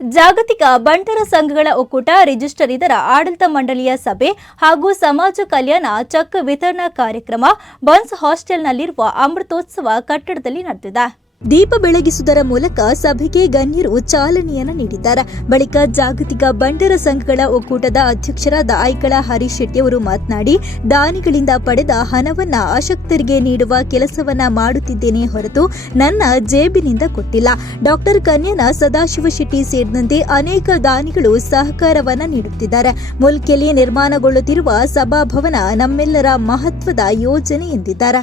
ಜಾಗತಿಕ ಬಂಟರ ಸಂಘಗಳ ಒಕ್ಕೂಟ, ರಿಜಿಸ್ಟರ್ ಇದರ ಆಡಳಿತ ಮಂಡಳಿಯ ಸಭೆ ಹಾಗೂ ಸಮಾಜ ಕಲ್ಯಾಣ ಚಕ್ ವಿತರಣಾ ಕಾರ್ಯಕ್ರಮ, ಬನ್ಸ್ ಹಾಸ್ಟೆಲ್ನಲ್ಲಿರುವ ಅಮೃತೋತ್ಸವ ಕಟ್ಟಡದಲ್ಲಿ ನಡೆದಿದೆ. ದೀಪ ಬೆಳಗಿಸುವುದರ ಮೂಲಕ ಸಭೆಗೆ ಗಣ್ಯರು ಚಾಲನೆಯನ್ನು ನೀಡಿದ್ದಾರೆ. ಬಳಿಕ ಜಾಗತಿಕ ಬಂಡರ ಸಂಘಗಳ ಒಕ್ಕೂಟದ ಅಧ್ಯಕ್ಷರಾದ ಐಕಳ ಹರೀಶ್ ಶೆಟ್ಟಿ ಅವರು ಮಾತನಾಡಿ, ದಾನಿಗಳಿಂದ ಪಡೆದ ಹಣವನ್ನ ಅಶಕ್ತರಿಗೆ ನೀಡುವ ಕೆಲಸವನ್ನ ಮಾಡುತ್ತಿದ್ದೇನೆ ಹೊರತು ನನ್ನ ಜೇಬಿನಿಂದ ಕೊಟ್ಟಿಲ್ಲ. ಡಾಕ್ಟರ್ ಕನ್ಯನ ಸದಾಶಿವ ಶೆಟ್ಟಿ ಸೇರಿದಂತೆ ಅನೇಕ ದಾನಿಗಳು ಸಹಕಾರವನ್ನ ನೀಡುತ್ತಿದ್ದಾರೆ. ಮುಲ್ಕಿಯಲ್ಲಿ ನಿರ್ಮಾಣಗೊಳ್ಳುತ್ತಿರುವ ಸಭಾಭವನ ನಮ್ಮೆಲ್ಲರ ಮಹತ್ವದ ಯೋಜನೆ ಎಂದಿದ್ದಾರೆ.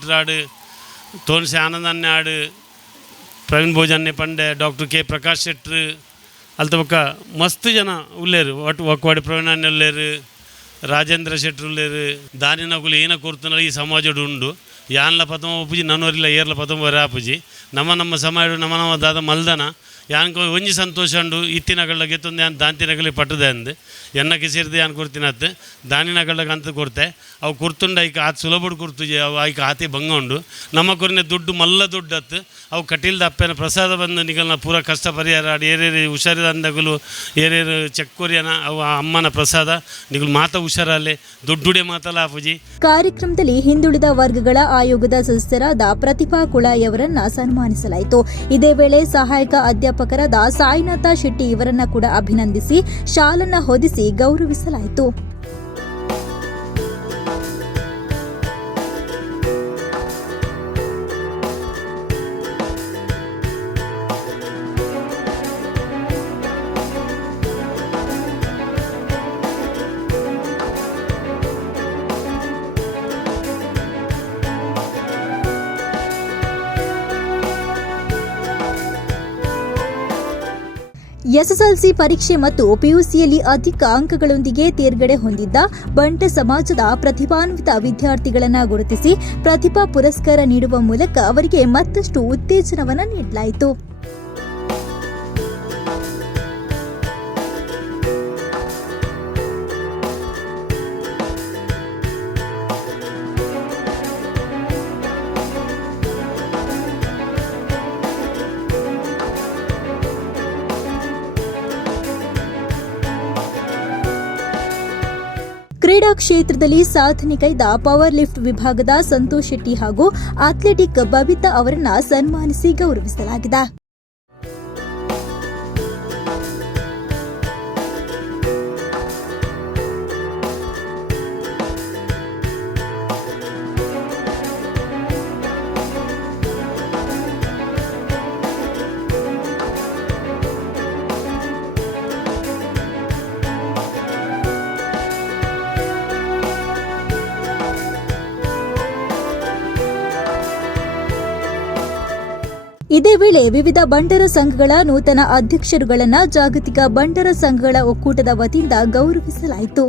వెంకట్రాడు తోనిసి ఆనంద్ అన్నాడు ప్రవీణ్ భోజ్ అన్నే పండే డాక్టర్ కె ప్రకాష్ శెట్టర్ వాళ్ళతో ఒక మస్తు జనం ఉల్లేరు. వాటి ఒకవాడి ప్రవీణ్ అన్న ఉల్లేరు రాజేంద్ర శెట్టర్ ఉల్లేరు దాని నకులు ఈయన కోరుతున్నారు ఈ సమాజుడు ఉండు. ಯಾನ್ಲ ಪತಮ ಪೂಜಿ, ನನ್ನೋರಿಲ್ಲ, ಏರ್ಲ ಪತಮ ಬರ ಪೂಜಿ. ನಮ್ಮ ನಮ್ಮ ಸಮಾಡು ನಮ್ಮ ನಮ್ಮ ದಾದ ಮಲ್ದನ. ಯಾನ್ಕೋ ಒಂಜಿ ಸಂತೋಷ ಉಂಡು ಇತ್ತಿನಗಳ ಗೆತ್ತೊಂದು ಯಾನ್ ದಾಂತಿನಗಲಿ ಪಟ್ಟದೆ ಅಂದು. ಎನ್ನಕ್ಕೆ ಸೇರಿದೆ ಯಾನ್ ಕೊಡ್ತೀನತ್ತು ದಾನಿನಗಳಿಗೆ ಅಂತ ಕೊಡ್ತೆ. ಅವು ಕುರ್ತುಂಡ ಐಕ ಆತ ಸುಲಭಡು ಕುರ್ತುಜಿ ಅವು ಐಕ ಆತಿ ಭಂಗ ಉಂಡು. ನಮ್ಮ ಕೊರಿನ ದುಡ್ಡು ಮಲ್ಲ ದುಡ್ಡು ಅತ್ತು. ಅವು ಕಟೀಲ್ದ ಅಪ್ಪನ ಪ್ರಸಾದ ಬಂದು ನಿಗಲ್ನ ಪೂರ ಕಷ್ಟ ಪರಿಹಾರ ಆಡಿ, ಏರೇರಿ ಹುಷಾರಿದ ಅಂದಗಲು ಏರೇರು ಚೆಕ್ ಕೊರಿಯನ ಅವು ಅಮ್ಮನ ಪ್ರಸಾದ. ನಿಗಲು ಮಾತ ಹುಷಾರಲ್ಲೇ ದುಡ್ಡುಡೆ ಮಾತಲ್ಲ ಆಪುಜಿ ಕಾರ್ಯಕ್ರಮದಲ್ಲಿ ಹಿಂದುಳಿದ ವರ್ಗಗಳ ಆಯೋಗದ ಸದಸ್ಯರಾದ ಪ್ರತಿಭಾ ಕುಳಾಯವರನ್ನ ಸನ್ಮಾನಿಸಲಾಯಿತು. ಇದೇ ವೇಳೆ ಸಹಾಯಕ ಅಧ್ಯಾಪಕರಾದ ಸಾಯಿನಾಥ ಶೆಟ್ಟಿ ಇವರನ್ನ ಕೂಡ ಅಭಿನಂದಿಸಿ ಶಾಲನ್ನ ಹೊದಿಸಿ ಗೌರವಿಸಲಾಯಿತು. ಎಸ್ಎಸ್ಎಲ್ಸಿ ಪರೀಕ್ಷೆ ಮತ್ತು ಪಿಯುಸಿಯಲ್ಲಿ ಅಧಿಕ ಅಂಕಗಳೊಂದಿಗೆ ತೇರ್ಗಡೆ ಹೊಂದಿದ್ದ ಬಂಟ ಸಮಾಜದ ಪ್ರತಿಭಾನ್ವಿತ ವಿದ್ಯಾರ್ಥಿಗಳನ್ನು ಗುರುತಿಸಿ ಪ್ರತಿಭಾ ಪುರಸ್ಕಾರ ನೀಡುವ ಮೂಲಕ ಅವರಿಗೆ ಮತ್ತಷ್ಟು ಉತ್ತೇಜನವನ್ನು ನೀಡಲಾಯಿತು. ಕ್ರೀಡಾ ಕ್ಷೇತ್ರದಲ್ಲಿ ಸಾಧನೆ ಕೈದ ಪವರ್ ಲಿಫ್ಟ್ ವಿಭಾಗದ ಸಂತೋಷ್ ಶೆಟ್ಟಿ ಹಾಗೂ ಅಥ್ಲೆಟಿಕ್ ಬಬಿತಾ ಅವರನ್ನ ಸನ್ಮಾನಿಸಿ ಗೌರವಿಸಲಾಗಿದೆ. ಇದೇ ವೇಳೆ ವಿವಿಧ ಬಂಡರ ಸಂಘಗಳ ನೂತನ ಅಧ್ಯಕ್ಷರುಗಳನ್ನು ಜಾಗತಿಕ ಬಂಡರ ಸಂಘಗಳ ಒಕ್ಕೂಟದ ವತಿಯಿಂದ ಗೌರವಿಸಲಾಯಿತು.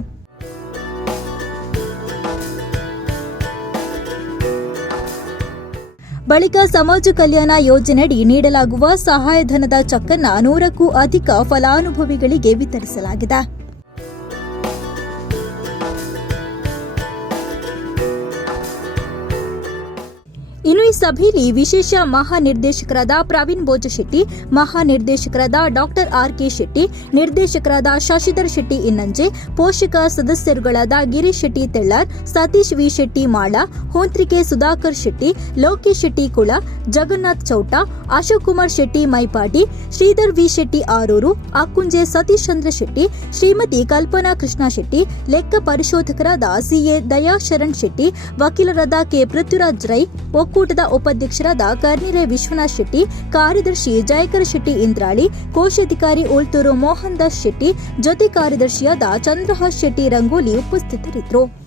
ಬಳಿಕ ಸಮಾಜ ಕಲ್ಯಾಣ ಯೋಜನೆಯಡಿ ನೀಡಲಾಗುವ ಸಹಾಯಧನದ ಚಕ್ಕನ್ನ ನೂರಕ್ಕೂ ಅಧಿಕ ಫಲಾನುಭವಿಗಳಿಗೆ ವಿತರಿಸಲಾಗಿದೆ. ಇನ್ನು ಈ ಸಭೆಯಲ್ಲಿ ವಿಶೇಷ ಮಹಾನಿರ್ದೇಶಕರಾದ ಪ್ರವೀಣ್ ಬೋಜಶೆಟ್ಟಿ ಮಹಾನಿರ್ದೇಶಕರಾದ ಡಾಕ್ಟರ್ ಆರ್ ಕೆ ಶೆಟ್ಟಿ, ನಿರ್ದೇಶಕರಾದ ಶಶಿಧರ್ ಶೆಟ್ಟಿ ಇನ್ನಂಜೆ, ಪೋಷಕ ಸದಸ್ಯರುಗಳಾದ ಗಿರೀಶ್ ಶೆಟ್ಟಿ ತೆಳ್ಳಾರ್, ಸತೀಶ್ ವಿ. ಶೆಟ್ಟಿ ಮಾಳ, ಹೋಂತ್ರಿಕೆ ಸುಧಾಕರ್ ಶೆಟ್ಟಿ, ಲೋಕೇಶ್ ಶೆಟ್ಟಿ ಕುಳ, ಜಗನ್ನಾಥ್ ಚೌಟ, ಅಶೋಕ್ ಕುಮಾರ್ ಶೆಟ್ಟಿ ಮೈಪಾಟಿ, ಶ್ರೀಧರ್ ವಿ. ಶೆಟ್ಟಿ ಆರೂರು ಅಕ್ಕುಂಜೆ ಸತೀಶ್ ಚಂದ್ರ ಶೆಟ್ಟಿ, ಶ್ರೀಮತಿ ಕಲ್ಪನಾ ಕೃಷ್ಣ ಶೆಟ್ಟಿ, ಲೆಕ್ಕ ಪರಿಶೋಧಕರಾದ ಸಿಎ ದಯಾಶರಣ್ ಶೆಟ್ಟಿ, ವಕೀಲರಾದ ಕೆ. ಪೃಥ್ವಿರಾಜ್ ರೈ ಒಕ್ಕೂಟದ ಉಪಾಧ್ಯಕ್ಷರಾದ ಕರ್ನಿರೆ ವಿಶ್ವನಾಥ್ ಶೆಟ್ಟಿ, ಕಾರ್ಯದರ್ಶಿ ಜಯಕರ ಶೆಟ್ಟಿ ಇಂದ್ರಾಳಿ, ಕೋಶಾಧಿಕಾರಿ ಉಳ್ತೂರು ಮೋಹನ್ ದಾಸ್ ಶೆಟ್ಟಿ, ಜೊತೆ ಕಾರ್ಯದರ್ಶಿಯಾದ ಚಂದ್ರಹಾಸ್ ಶೆಟ್ಟಿ ರಂಗೋಲಿ ಉಪಸ್ಥಿತರಿದ್ದರು.